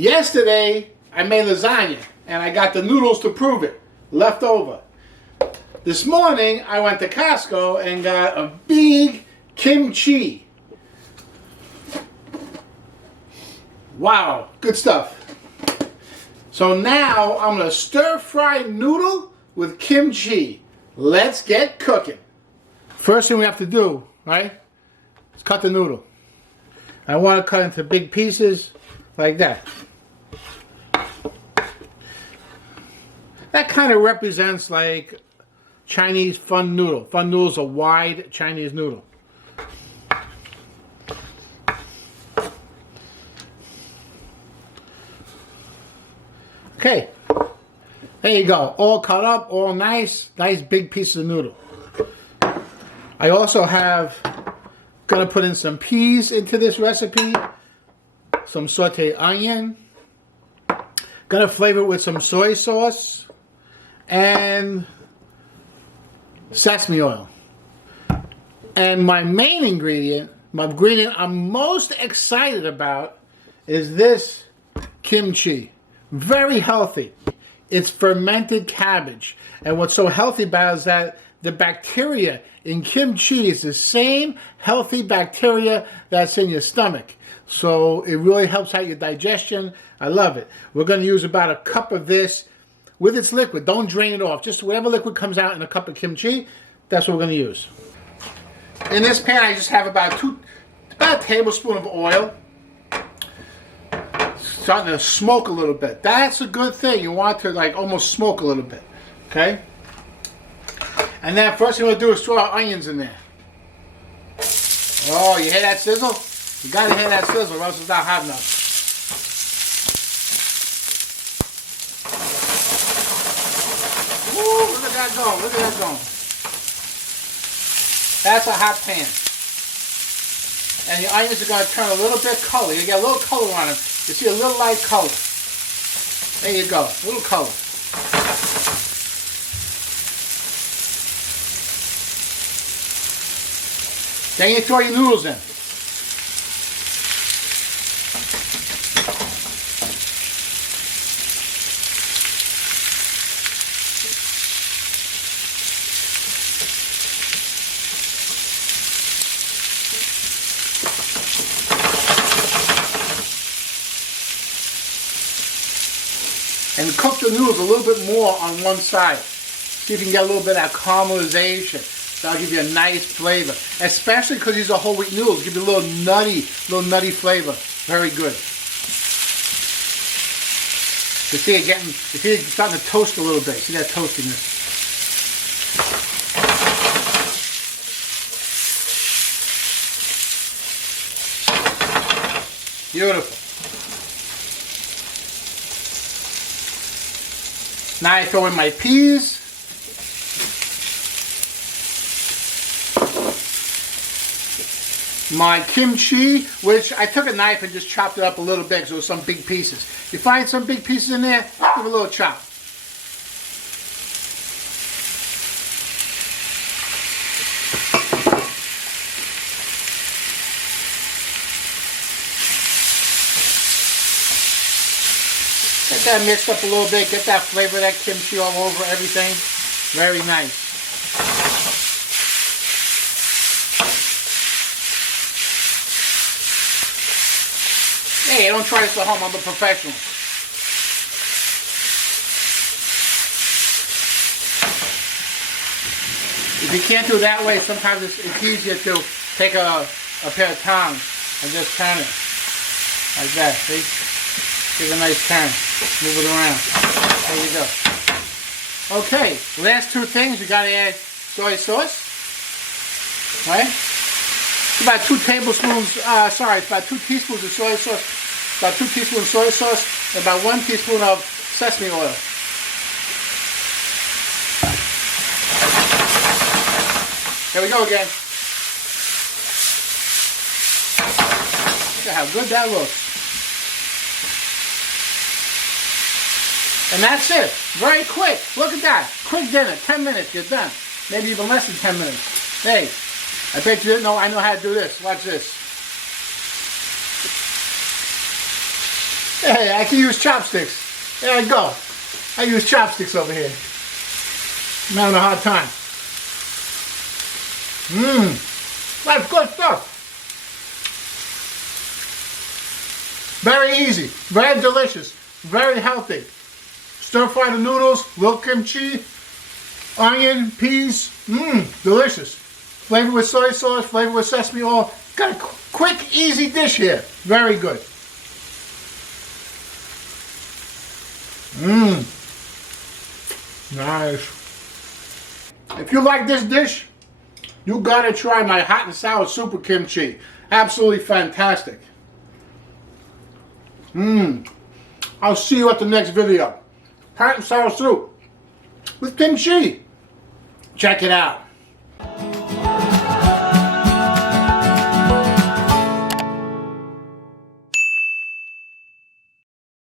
Yesterday, I made lasagna, and I got the noodles to prove it, left over. This morning, I went to Costco and got a big kimchi. Wow, good stuff. So now, I'm going to stir-fry noodle with kimchi. Let's get cooking. First thing we have to do, right, is cut the noodle. I want to cut into big pieces like that. That kind of represents like Chinese fun noodle. Fun noodle is a wide Chinese noodle. Okay, there you go. All cut up, all nice big pieces of noodle. I also have gonna put in some peas into this recipe, some sauteed onion. Gonna flavor it with some soy sauce and sesame oil. And my main ingredient, my ingredient I'm most excited about is this kimchi. Very healthy. It's fermented cabbage. And what's so healthy about it is that the bacteria in kimchi is the same healthy bacteria that's in your stomach. So it really helps out your digestion. I love it. We're going to use about a cup of this with its liquid. Don't drain it off. Just whatever liquid comes out in a cup of kimchi, that's what we're going to use. In this pan, I just have about a tablespoon of oil. Starting to smoke a little bit. That's a good thing. You want to like almost smoke a little bit. Okay? And then first thing we'll do is throw our onions in there. Oh, you hear that sizzle? You gotta hear that sizzle or else it's not hot enough. Woo, look at that going. Look at that going. That's a hot pan. And the onions are going to turn a little bit color. You get a little color on them. You see a little light color. There you go. A little color. Then you throw your noodles in. And cook the noodles a little bit more on one side. See if you can get a little bit of that caramelization. That'll give you a nice flavor. Especially because these are whole wheat noodles. Give you a little nutty flavor. Very good. You see it starting to toast a little bit. See that toastiness? Beautiful. Now I throw in my peas. My kimchi, which I took a knife and just chopped it up a little bit because there was some big pieces. You find some big pieces in there, give it a little chop. Get that mixed up a little bit, get that flavor of that kimchi all over everything. Very nice. Hey, don't try this at home, I'm a professional. If you can't do it that way, sometimes it's easier to take a pair of tongs and just turn it. Like that, see? Give it a nice turn. Move it around. There you go. Okay, last two things, you gotta add soy sauce. Right? It's about 2 tablespoons, it's about 2 teaspoons of soy sauce. About 2 teaspoons of soy sauce, and about 1 teaspoon of sesame oil. Here we go again. Look at how good that looks. And that's it. Very quick. Look at that. Quick dinner. 10 minutes. You're done. Maybe even less than 10 minutes. Hey, I bet you didn't know I know how to do this. Watch this. Hey, I can use chopsticks. There I go. I use chopsticks over here. I'm having a hard time. That's good stuff. Very easy, very delicious, very healthy. Stir fry the noodles, little kimchi, onion, peas, delicious. Flavored with soy sauce, flavored with sesame oil. Got a quick, easy dish here. Very good. Nice. If you like this dish, you gotta try my hot and sour super kimchi. Absolutely fantastic. I'll see you at the next video. Hot and sour soup with kimchi. Check it out.